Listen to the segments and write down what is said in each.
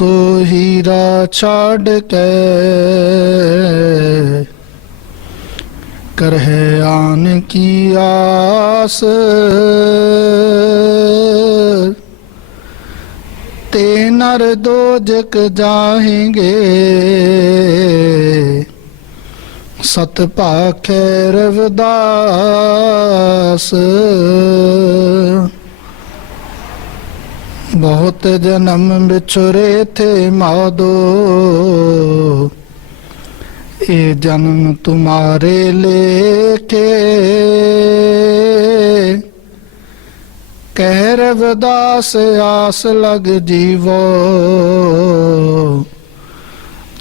सो हीरा छाड़ के करहे आन की आस, ते नर दोजक जाएंगे सत भाखे रविदास। बहुत जन्म बिछुरे थे माधो, ये जन्म तुम्हारे लेके कह रविदास आस लग जीवो,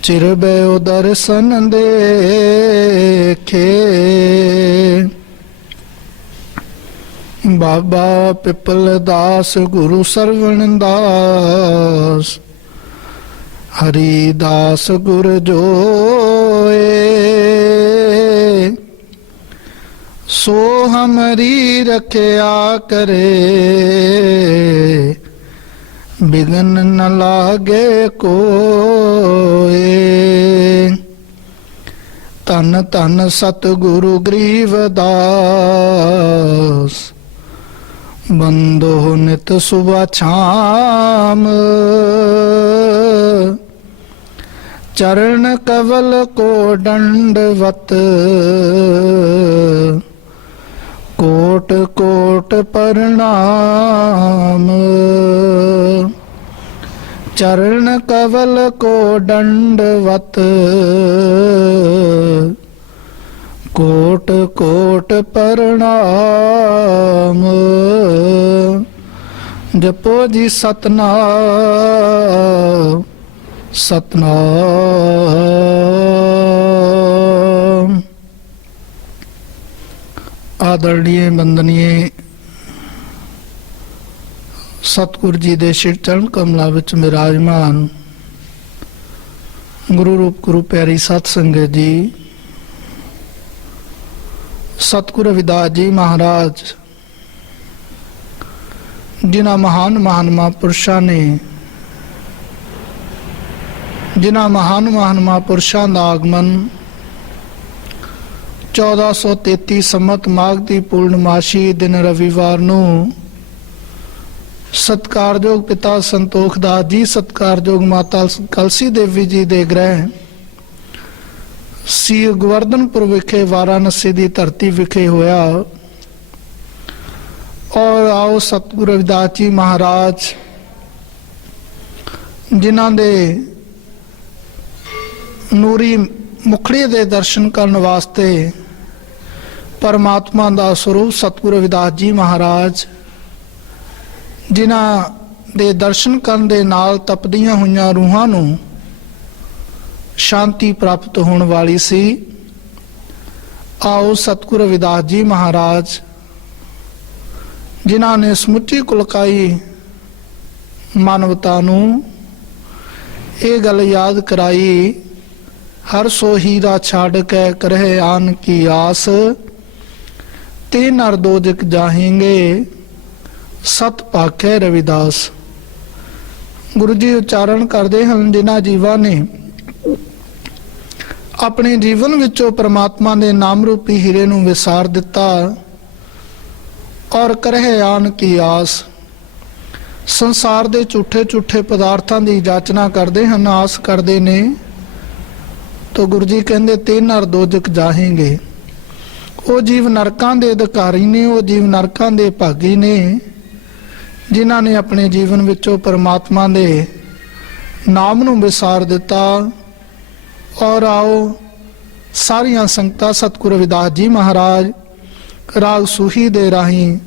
चिरबे दर्शन देखे। बाबा पिपल दास गुरु सरवण दास, हरिदास गुर जोए, सो हमरी रखया करे, बिघन न लागे कोए। धन धन सतगुरु गरीवदास, बंदो नित सुबह छाम, चरण कवल को दंडवत, कोट कोट प्रणाम। चरण कवल को दंडवत, कोट कोट प्रणाम। जपो जी सतनाम सतनाम। आदरणीय वंदनीय सतगुरु जी दे सिर चरण कमलों विच विराजमान गुरु रूप गुरु प्यारी सत संगत जी, सतगुरु रविदास जी महाराज, जिन्हां महान महान महापुरुषां ने, जिन्हां महान महान महापुरुषां दा आगमन 1433 संमत माघ दी पूर्णमाशी दिन रविवार नूं सत्कारयोग पिता संतोख दास जी, सत्कारयोग माता कलसी देवी जी दे ग्रह सी गोवर्धनपुर विखे वाराणसी की धरती विखे होया। और आओ सतगुरु रविदास जी महाराज जिन्हां दे नूरी मुखड़ी दे दर्शन करने वास्ते परमात्मा दा स्वरूप सतगुरु रविदास जी महाराज, जिन्हां दे दर्शन करन दे नाल तपदियां हुईयां रूहां नूं शांति प्राप्त होने वाली सी। आओ सतगुरु रविदास जी महाराज जिन्हां ने समुची कुलकाई मानवता नूं ये गल याद कराई, हर सो हीरा छाड़ के करहे आन की आस, ते नर दोजक जाहेंगे सत भाखे रविदास। गुरु जी उच्चारण करते हैं, जिन्हां जीवां ने अपने जीवन विचों परमात्मा के नाम रूपी हीरे नूं विसार दिता और करहे आन की आस, संसार दे झूठे झूठे पदार्थां दी जाचना करते हैं, आस करते ने, तो गुरु जी कहते ते नर दोजक जाहेंगे। वो जीव नरकां दे अधिकारी ने, वो जीव नरकां दे भागी ने, जिन्हां ने अपने जीवन विचों परमात्मा दे नाम नूं विसार दिता। और आओ सारियां संगतां सतगुरु रविदास जी महाराज राग सूही दे राही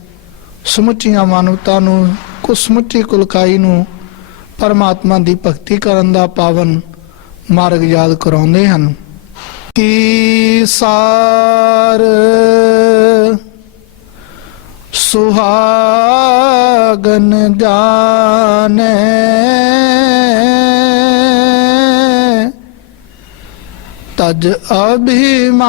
समुचियां मानवता नूं को समुची कुलकाई नूं परमात्मा दी भगती करन दा पावन मार्ग याद कराउंदे हन। की सार सुहागन जाने, तज अभिमान,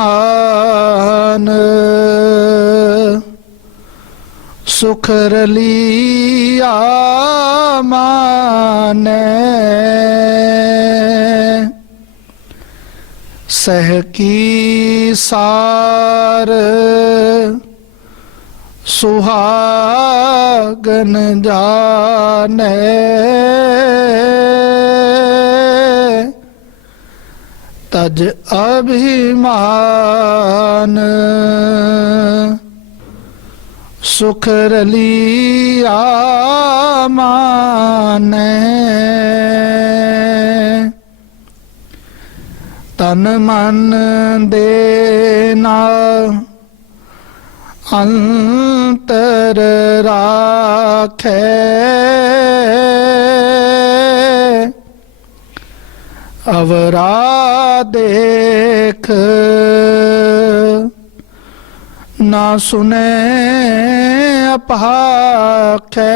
सुख रलिया माने सह की सार सुहागन जाने तज अभिमान सुख रलिया माने तन मन देना अंतर राखे अवरा देख ना सुने अपाखे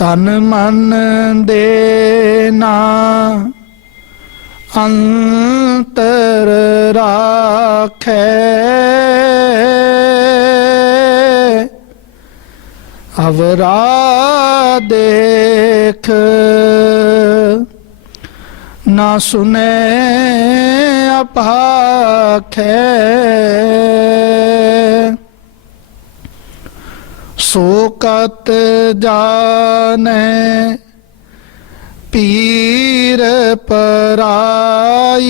तन मन देना अंतर राखे अवरा देख ना सुने अपाखे सोकत जाने पीर पराई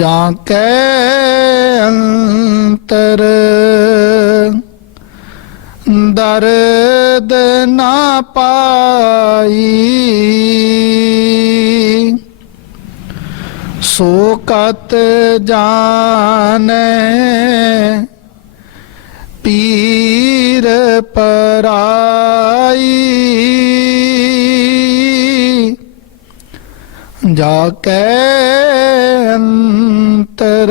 जाके अंतर दर्द ना पाई सोकत जाने पीर पराई जाके अंतर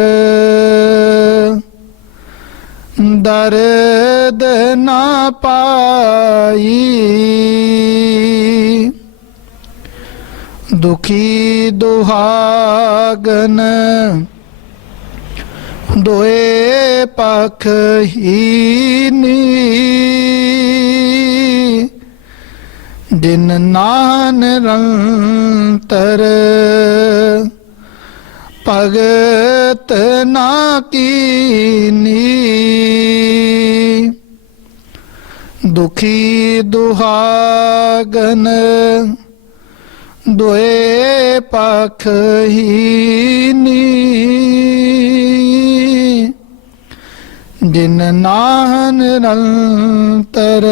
दर्द ना पाई दुखी दुहागन दोए पख हीनी जिन नान निरंतर भगत ना कीनी दुखी दुहागन दोए पख हीनी जिन नान निरंतर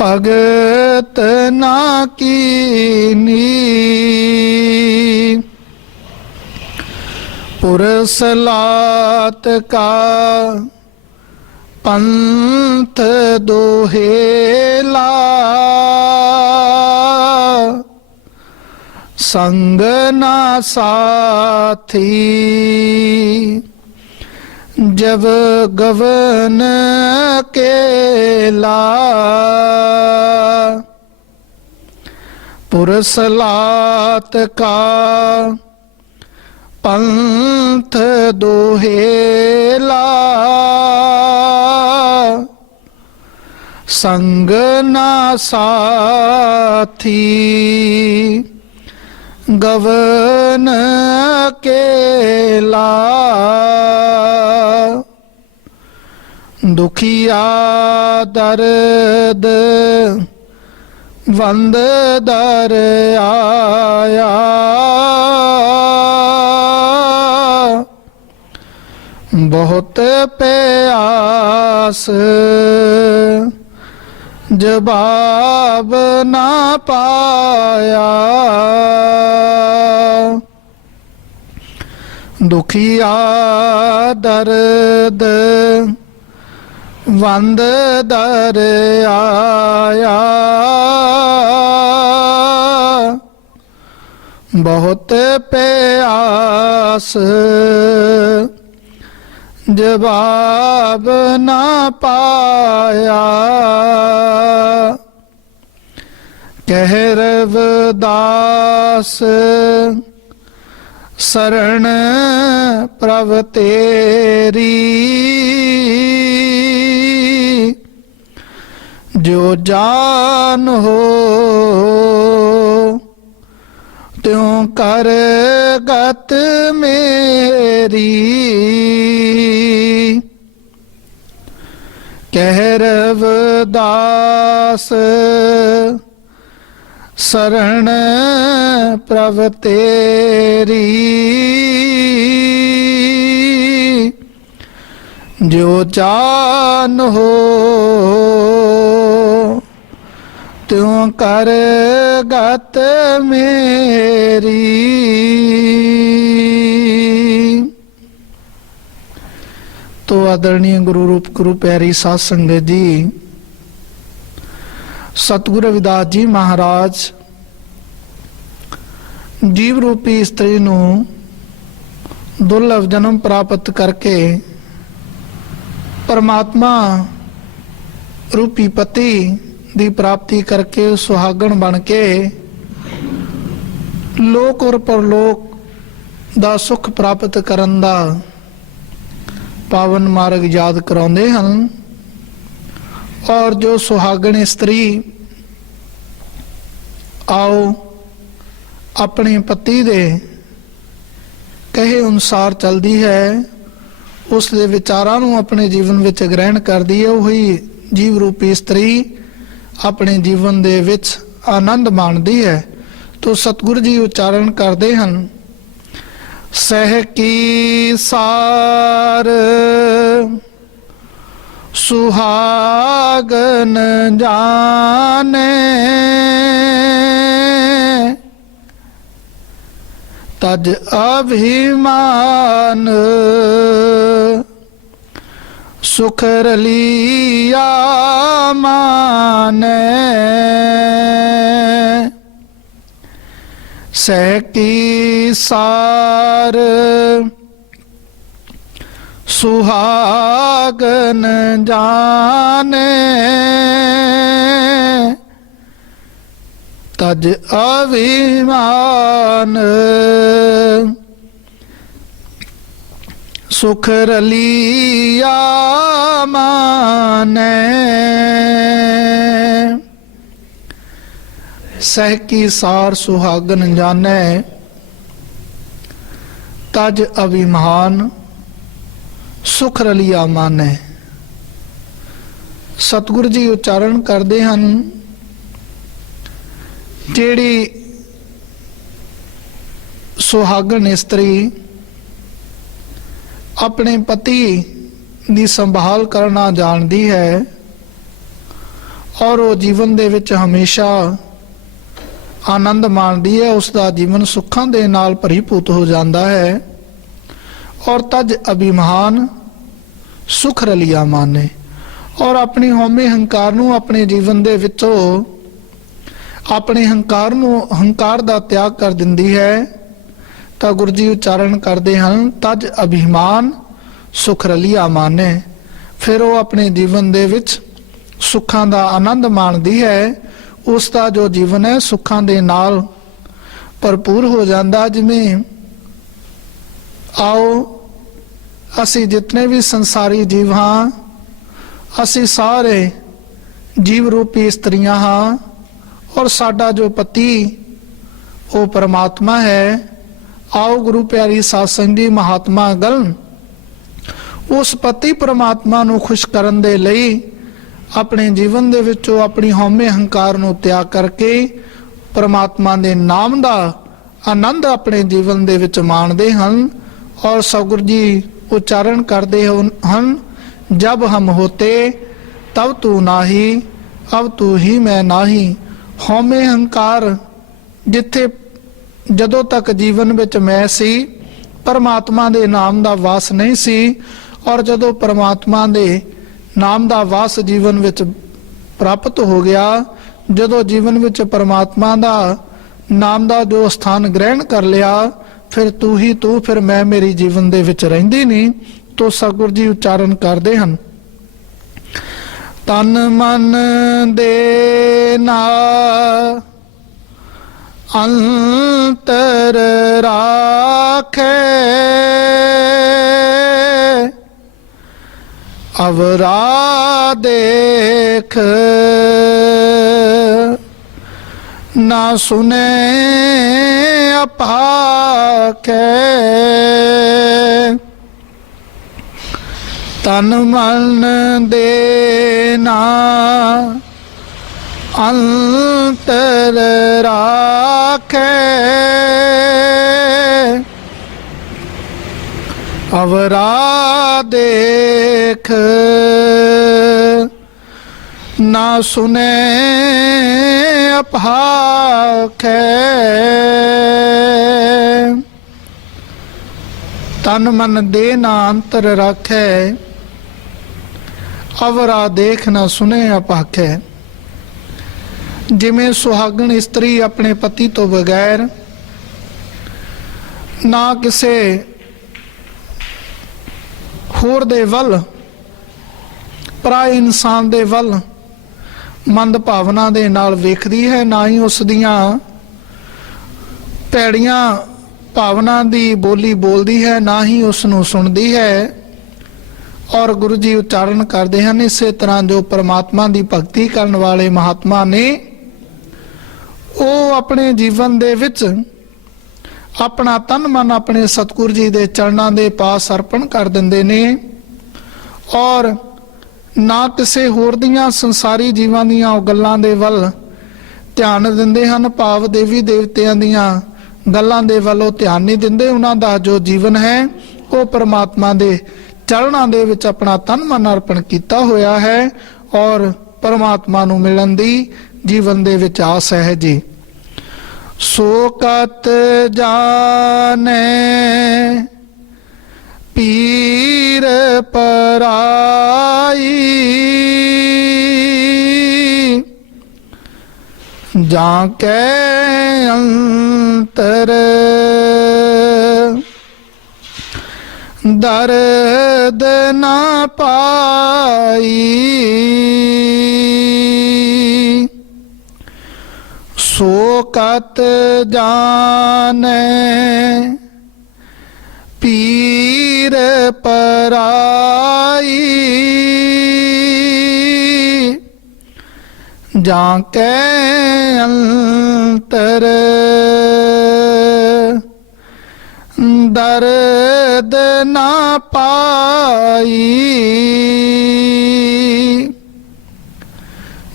भगत ना कीनी पुरसलात का पंथ दोहेला संग ना साथी जब गवन केला पुरसलात का पंथ दोहेला संग ना साथी गवन केला दुखिया दर्द वंद दर आया बहुत प्यास जवाब ना पाया दुखिया दर्द वंद दर आया बहुत प्यास जवाब ना पाया कह रविदास शरण प्रभ तेरी जो जान हो त्यों कर गत मेरी कह रविदास शरण प्रभ तेरी जो जान हो त्यों कर गत मेरी। तो आदरणीय गुरु रूप गुरु प्यारी साध संगत जी, सतगुरु रविदास जी महाराज जीव रूपी स्त्री ਨੂੰ ਦੁਰਲਭ ਜਨਮ ਪ੍ਰਾਪਤ ਕਰਕੇ परमात्मा रूपी पति ਦੀ ਪ੍ਰਾਪਤੀ ਕਰਕੇ ਸੁਹਾਗਣ ਬਣ ਕੇ ਲੋਕ ਔਰ ਪਰਲੋਕ ਦਾ ਸੁਖ ਪ੍ਰਾਪਤ ਕਰਨ ਦਾ ਪਾਵਨ ਮਾਰਗ ਯਾਦ ਕਰਾਉਂਦੇ ਹਨ। और जो सुहागण स्त्री आओ अपने पति दे कहे अनुसार चलती है, उस दे विचारां नूं अपने जीवन विच ग्रहण करती है, वही जीव रूपी स्त्री अपने जीवन दे विच आनंद माणदी है। तो सतगुरु जी उच्चारण करते हैं, सह की सार सुहागन जाने तज अभिमान सुख रलिया माने सह की सार सुहागन जाने तज अभिमान सुख रलिया माने सह की सार सुहागन जाने तज अभिमान सुख रलिया माने। सतगुरु जी उच्चारण करते हैं, जेड़ी सुहागन स्त्री अपने पति की संभाल करना जानती है और वो जीवन दे विच हमेशा आनंद माणदी है, उसका जीवन सुखां दे नाल भरीभूत हो जाता है। और तज अभिमान सुख रलिया माने, और अपनी हौमे हंकार नूं अपने जीवन दे विचों अपने हंकार दा त्याग कर दिंदी है। तो गुरु जी उच्चारण करते हैं, तज अभिमान सुख रलिया माने, फिर वो अपने जीवन दे विच सुखां दा आनंद माणदी है, उसका जो जीवन है सुखां दे नाल भरपूर हो जाता। जिवें आओ असी जितने भी संसारी जीव हाँ, असी सारे जीव रूपी स्त्रियां हाँ, और साडा जो पति वो परमात्मा है। आओ गुरु प्यारी साध संगत जी महात्मा गल उस पति परमात्मा नूं खुश करन दे लई अपने जीवन दे विचों अपनी हौमे हंकार नूं त्याग करके परमात्मा दे नाम दा आनंद अपने जीवन दे विच माणदे हन। और सतगुरु जी उच्चारण करते हैं, जब हम होते तब तू नाही, अब तू ही मैं नाही। हौमे हंकार जिथे जदों तक जीवन विच मैं सी, परमात्मा दे नाम दा वास नहीं सी, और जदों परमात्मा दे नाम दा वास जीवन विच प्राप्त हो गया, जदों जीवन विच परमात्मा दा नाम दा जो स्थान ग्रहण कर लिया, फिर तू ही तू, फिर मैं मेरी जीवन दे विच रहिंदी नहीं। तो सतगुरु जी उच्चारण करते हैं, तन मन दे ना ਅੰਤਰ ਰਾਖੈ ਅਵਰਾ ਦੇਖ ਨਾ ਸੁਨੇ ਅਪਾਖੈ ਤਨ ਮਨ ਦੇਨਾ ਅੰਤਰ ਰਾਖੈ ਅਵਰਾ ਦੇਖ ਨਾ ਸੁਨੇ ਅਪਾਖੈ ਤਨ ਮਨ ਦੇ ਨਾ ਅੰਤਰ ਰਾਖੈ ਅਵਰਾ ਦੇਖ ਨਾ ਸੁਨੇ ਅਪਾਖੈ। ਜਿਵੇਂ ਸੁਹਾਗਣ ਇਸਤਰੀ ਆਪਣੇ ਪਤੀ ਤੋਂ ਬਗੈਰ ਨਾ ਕਿਸੇ ਹੋਰ ਦੇ ਵੱਲ, ਪਰਾਏ ਇਨਸਾਨ ਦੇ ਵੱਲ ਮੰਦ ਭਾਵਨਾ ਦੇ ਨਾਲ ਵੇਖਦੀ ਹੈ, ਨਾ ਹੀ ਉਸ ਦੀਆਂ ਭੈੜੀਆਂ ਭਾਵਨਾ ਦੀ ਬੋਲੀ ਬੋਲਦੀ ਹੈ, ਨਾ ਹੀ ਉਸ ਨੂੰ ਸੁਣਦੀ ਹੈ। ਔਰ ਗੁਰੂ ਜੀ ਉਚਾਰਨ ਕਰਦੇ ਹਨ, ਇਸੇ ਤਰ੍ਹਾਂ ਜੋ ਪਰਮਾਤਮਾ ਦੀ ਭਗਤੀ ਕਰਨ ਵਾਲੇ ਮਹਾਤਮਾ ਨੇ ਉਹ ਆਪਣੇ ਜੀਵਨ ਦੇ ਵਿੱਚ ਆਪਣਾ ਤਨ ਮਨ ਆਪਣੇ ਸਤਿਗੁਰੂ ਜੀ ਦੇ ਚਰਨਾਂ ਦੇ ਪਾਸ ਅਰਪਣ ਕਰ ਦਿੰਦੇ ਨੇ ਔਰ ਨਾ ਕਿਸੇ ਹੋਰ ਦੀਆਂ ਸੰਸਾਰੀ ਜੀਵਾਂ ਦੀਆਂ ਉਹ ਗੱਲਾਂ ਦੇ ਵੱਲ ਧਿਆਨ ਦਿੰਦੇ ਹਨ। ਭਾਵ ਦੇਵੀ ਦੇਵਤਿਆਂ ਦੀਆਂ ਗੱਲਾਂ ਦੇ ਵੱਲ ਉਹ ਧਿਆਨ ਨਹੀਂ ਦਿੰਦੇ। ਉਹਨਾਂ ਦਾ ਜੋ ਜੀਵਨ ਹੈ ਉਹ ਪਰਮਾਤਮਾ ਦੇ ਚਰਨਾਂ ਦੇ ਵਿੱਚ ਆਪਣਾ ਤਨ ਮਨ ਅਰਪਣ ਕੀਤਾ ਹੋਇਆ ਹੈ ਔਰ ਪਰਮਾਤਮਾ ਨੂੰ ਮਿਲਣ ਦੀ ਜੀਵਨ ਦੇ ਵਿੱਚ ਆਸ ਹੈ ਜੀ। ਸੋ ਕਤ ਜਾਣੈ ਪੀਰ ਪਰਾਈ ਜਾਂ ਕੈ ਅੰਤਰ ਦਰਦ ਨਾ ਪਾਈ। ਸੋ ਕਤ ਜਾਣੈ ਪੀਰ ਪਰਾਈ ਜਾਂ ਕੈ ਅੰਤਰ ਦਰਦ ਨਾ ਪਾਈ।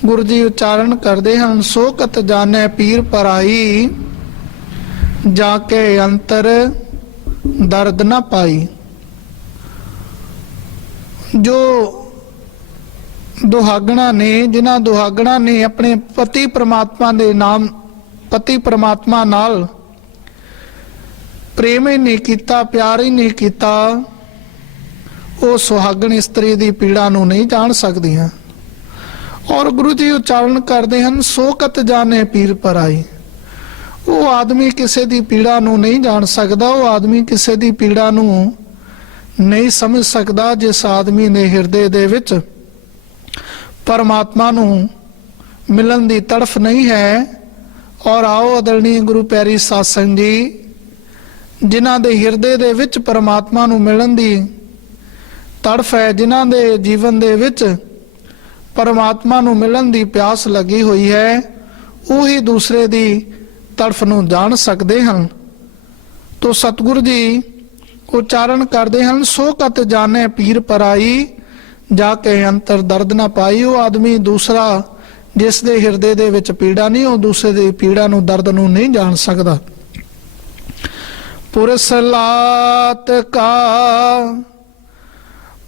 ਗੁਰੂ ਜੀ ਉਚਾਰਨ ਕਰਦੇ ਹਨ, ਸੋ ਕਤ ਜਾਣੈ ਪੀਰ ਪਰਾਈ ਜਾ ਕੇ ਅੰਤਰ ਦਰਦ ਨਾ ਪਾਈ। ਜੋ ਦੁਹਾਗਣਾ ਨੇ, ਜਿਨ੍ਹਾਂ ਦੁਹਾਗਣਾ ਨੇ ਆਪਣੇ ਪਤੀ ਪ੍ਰਮਾਤਮਾ ਦੇ ਨਾਮ, ਪਤੀ ਪ੍ਰਮਾਤਮਾ ਨਾਲ ਪ੍ਰੇਮ ਹੀ ਨਹੀਂ ਕੀਤਾ, ਪਿਆਰ ਹੀ ਨਹੀਂ ਕੀਤਾ, ਉਹ ਸੁਹਾਗਣ ਇਸਤਰੀ ਦੀ ਪੀੜਾ ਨੂੰ ਨਹੀਂ ਜਾਣ ਸਕਦੀਆਂ। ਔਰ ਗੁਰੂ ਜੀ ਉਚਾਰਨ ਕਰਦੇ ਹਨ, ਸੋ ਕਤ ਜਾਣੈ ਪੀਰ ਪਰਾਈ। ਉਹ ਆਦਮੀ ਕਿਸੇ ਦੀ ਪੀੜਾ ਨੂੰ ਨਹੀਂ ਜਾਣ ਸਕਦਾ, ਉਹ ਆਦਮੀ ਕਿਸੇ ਦੀ ਪੀੜਾ ਨੂੰ ਨਹੀਂ ਸਮਝ ਸਕਦਾ ਜਿਸ ਆਦਮੀ ਦੇ ਹਿਰਦੇ ਦੇ ਵਿੱਚ ਪਰਮਾਤਮਾ ਨੂੰ ਮਿਲਣ ਦੀ ਤੜਫ ਨਹੀਂ ਹੈ। ਔਰ ਆਓ ਆਦਰਣੀ ਗੁਰੂ ਪਿਆਰੀ ਸਾਧ ਸੰਗਤ ਜੀ, ਜਿਨ੍ਹਾਂ ਦੇ ਹਿਰਦੇ ਦੇ ਵਿੱਚ ਪਰਮਾਤਮਾ ਨੂੰ ਮਿਲਣ ਦੀ ਤੜਫ ਹੈ, ਜਿਨ੍ਹਾਂ ਦੇ ਜੀਵਨ ਦੇ ਵਿੱਚ ਪਰਮਾਤਮਾ ਨੂੰ ਮਿਲਣ ਦੀ ਪਿਆਸ ਲੱਗੀ ਹੋਈ ਹੈ, ਉਹੀ ਦੂਸਰੇ ਦੀ ਤੜਫ ਨੂੰ ਜਾਣ ਸਕਦੇ ਹਨ। ਤੋ ਸਤਿਗੁਰੂ ਜੀ ਉਚਾਰਨ ਕਰਦੇ ਹਨ, ਸੋ ਕਤ ਜਾਣੈ ਪੀਰ ਪਰਾਈ ਜਾ ਕੇ ਅੰਤਰ ਦਰਦ ਨਾ ਪਾਈ। ਉਹ ਆਦਮੀ ਦੂਸਰਾ ਜਿਸ ਦੇ ਹਿਰਦੇ ਦੇ ਵਿੱਚ ਪੀੜਾ ਨਹੀਂ, ਉਹ ਦੂਸਰੇ ਦੀ ਪੀੜਾ ਨੂੰ, ਦਰਦ ਨੂੰ ਨਹੀਂ ਜਾਣ ਸਕਦਾ। ਪੁਰਸ ਲਾਤ ਕਾ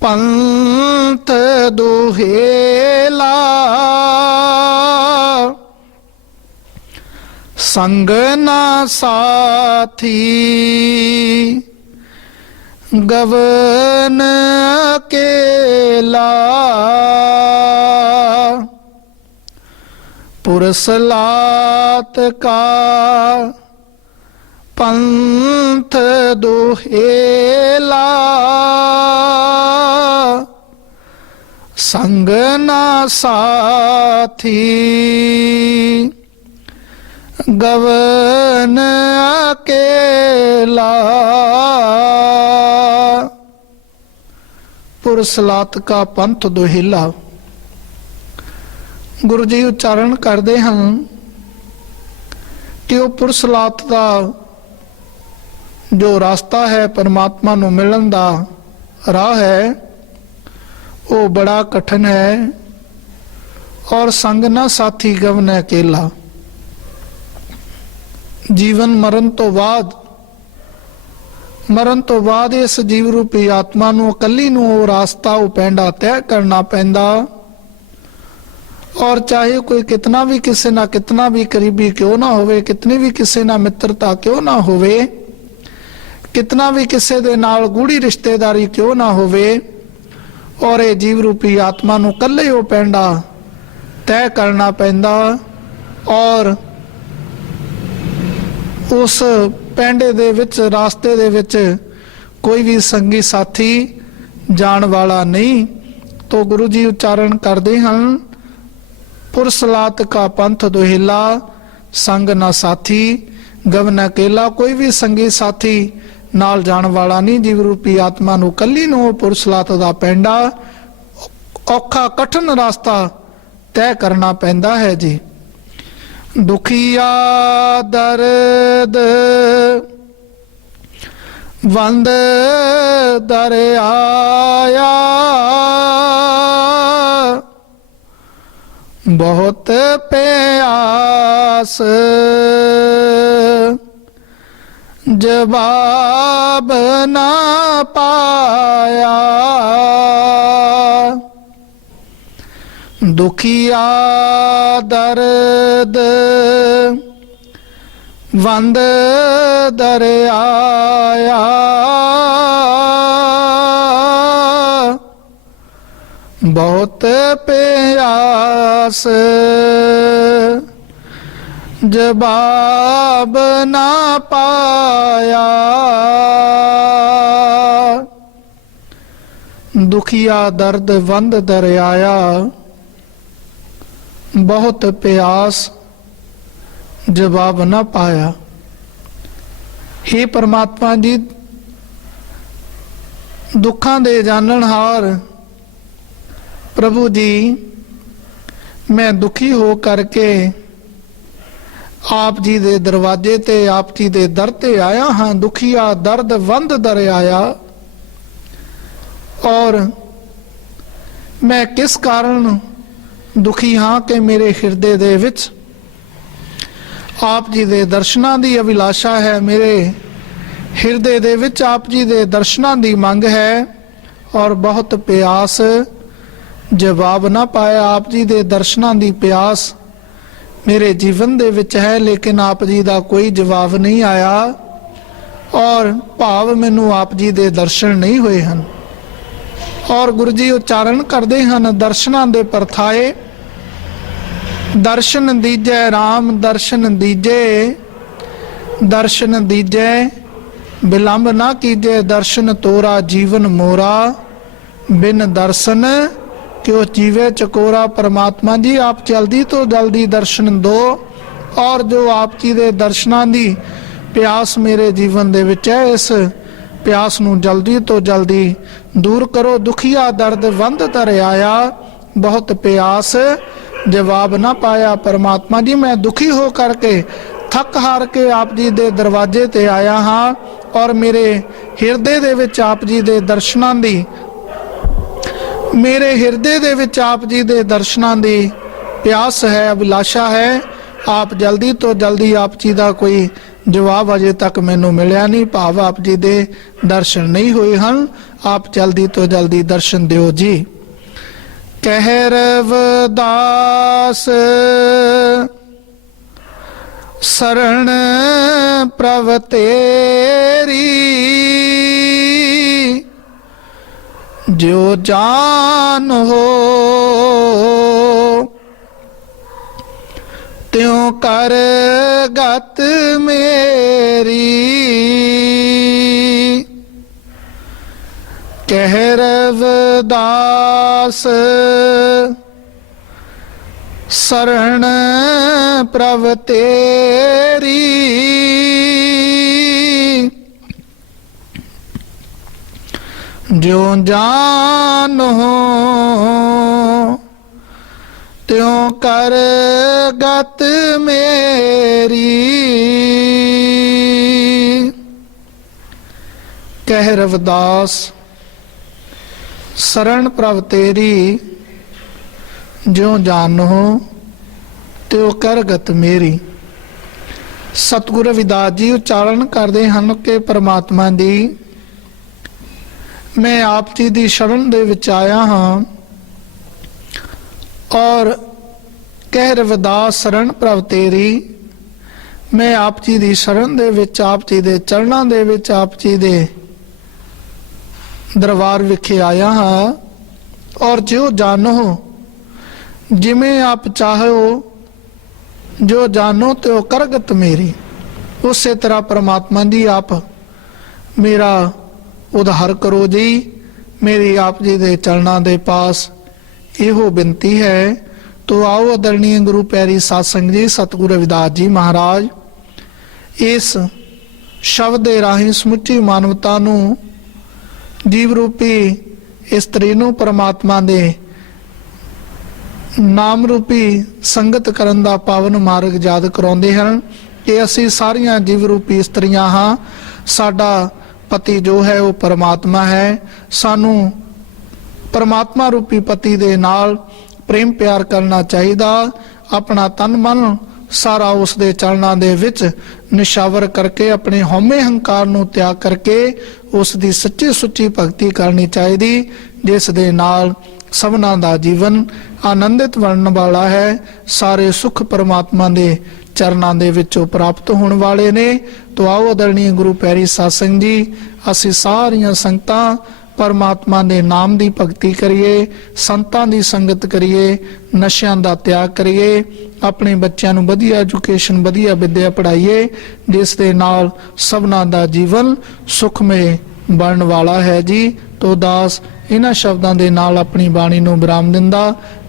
ਪੰਥ ਦੁਹੇਲਾ ਸੰਗ ਨਾ ਸਾਥੀ ਗਵਨ ਅਕੇਲਾ। ਪੁਰਸ ਲਾਤ ਕਾ ਪੰਥ ਦੁਹੇਲਾ ਸੰਗ ਨਾ ਸਾਥੀ गवन अकेला पुरसलात का पंथ दुहिला। गुरु जी उच्चारण करते हैं कि वो पुरसलात का जो रास्ता है परमात्मा नूं मिलन दा राह है वो बड़ा कठिन है और संग ना साथी गवन अकेला। जीवन मरण तो बाद इस जीव रूपी आत्मा नूं इकल्ली नूं वो रास्ता वो पैंडा तय करना पैंदा। और चाहे कोई कितना भी किसी ना कितना भी करीबी क्यों ना होवे, कितनी भी किसी ना मित्रता क्यों ना होवे, कितना भी किसी दे नाल गूढ़ी रिश्तेदारी क्यों ना होवे, और ये जीव रूपी आत्मा नूं कल्ले वो पैंडा तय करना पैंदा। और उस पैंडे दे विच रास्ते दे विच कोई भी संगी साथी जान वाला नहीं। तो गुरु जी उच्चारण करते हैं पुरसलात का पंथ दुहिला संग ना साथी गवन अकेला। कोई भी संगी साथी नाल जान वाला नहीं। जीव रूपी आत्मा नूं कल्ली नूं पुरसलात दा पैंडा औखा कठिन रास्ता तय करना पैंदा है जी। दुखिया दर्द वंद दरियाया बहुत प्यास जवाब ना पाया। दुखिया दर्द वंद दरियाया बहुत प्यास जवाब ना पाया। दुखिया दर्द वंद दरियाया बहुत प्यास जवाब ना पाया। हे परमात्मा जी दुखां दे जाननहार प्रभु जी, मैं दुखी हो करके आप जी दे दरवाजे ते आप जी दे दर ते आया हाँ। दुखिया दर्द वंद दरियाया। और मैं किस कारण दुखी हाँ कि मेरे हिरदे दे विच आप जी दे दर्शनां दी अभिलाषा है। मेरे हिरदे दे विच आप जी दे दर्शनां दी मंग है और बहुत प्यास जवाब ना पाया। आप जी दे दर्शनां दी प्यास मेरे जीवन दे विच है लेकिन आप जी दा कोई जवाब नहीं आया और भाव मैनू आप जी दे दर्शन नहीं हुए हैं। और गुरु जी उच्चारण करते हैं दर्शनां दे परथाए दर्शन दीजै राम दर्शन दीजे दर्शन दीजै विलंब ना कीजे दर्शन तोरा जीवन मोरा बिन दर्शन क्यों जीवे चकोरा। परमात्मा जी आप जल्दी तो जल्दी दर्शन दो और जो आप जी दे दर्शनां दी प्यास मेरे जीवन दे विच है इस प्यास नूं जल्दी तो जल्दी दूर करो। दुखिया दर्द वंद दरियाया बहुत प्यास जवाब ना पाया। परमात्मा जी मैं दुखी हो करके थक हार के आप जी दे दरवाजे ते आया हाँ और मेरे हिरदे दे विच आप जी दे दर्शनां दी मेरे हिरदे दे विच आप जी दे दर्शनां दी प्यास है अभिलाषा है। आप जल्दी तो जल्दी आप जी दा कोई जवाब अजे तक मैनू मिलिया नहीं। भाव आप जी दे दर्शन नहीं हुए हैं। आप जल्दी तो जल्दी दर्शन दिओ जी। कह रविदास शरण प्रभ तेरी जो जान हो त्यों कर गत मेरी। कह रविदास शरण प्रभ तेरी ज्यों जानो त्यों कर गत मेरी। कह रविदास शरण प्रभ तेरी ज्यों जानो त्यों कर गत मेरी। सतगुरु रविदास जी उच्चारण करते हैं कि परमात्मा दी मैं आप जी की शरण दे विच आया हाँ और कह रविदास शरण प्रभ तेरी मैं आप जी की शरण दे विच आप जी के चरणों दे विच आप जी दे दरबार विखे आया हाँ और जो जानो जिमें आप चाहो जो जानो तो करगत मेरी। उस तरह परमात्मा जी आप मेरा उद्धार करो जी। मेरी आप जी के चरणों के पास इहो बिनती है। तो आओ आदरणीय गुरु प्यारी साध संगत जी सतगुरु रविदास जी महाराज इस शब्द के राही समुची मानवता नूं जीव रूपी इस्त्री नूं परमात्मा दे नाम रूपी संगत करन दा पावन मार्ग याद कराउंदे हन कि असीं सारियां जीव रूपी इस्त्रियां हां। साडा पति जो है वो परमात्मा है। सानू परमात्मा रूपी पति दे नाल प्रेम प्यार करना चाहिदा। अपना तन मन सारा उस दे चरणों दे विच निशावर करके अपने हौमे हंकार नूं त्याग करके उस दी सच्ची सुच्ची भगती करनी चाहिदी जिस दे नाल सबना दा जीवन आनंदित बनने वाला है। सारे सुख परमात्मा दे चरणों दे विचों प्राप्त होने वाले ने। तो आओ आदरणीय गुरु प्यारी साध संगत जी असीं सारियां संगतां परमात्मा दे नाम दी भगती करिए, संतां दी संगत करिए, नशियां दा त्याग करिए, अपने बच्चों नूं वधिया एजुकेशन वधिया विद्या पढ़ाइए जिस दे नाल सबना दा जीवन सुखमय बनने वाला है जी। तो दास इन्हां शब्दां दे नाल अपनी बाणी नूं विराम दिंदा।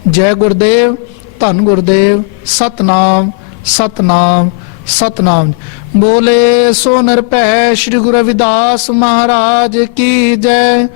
जय गुरुदेव, धन गुरुदेव, सतनाम सतनाम सतनाम। बोले सो निरभै श्री गुरु रविदास महाराज की जय।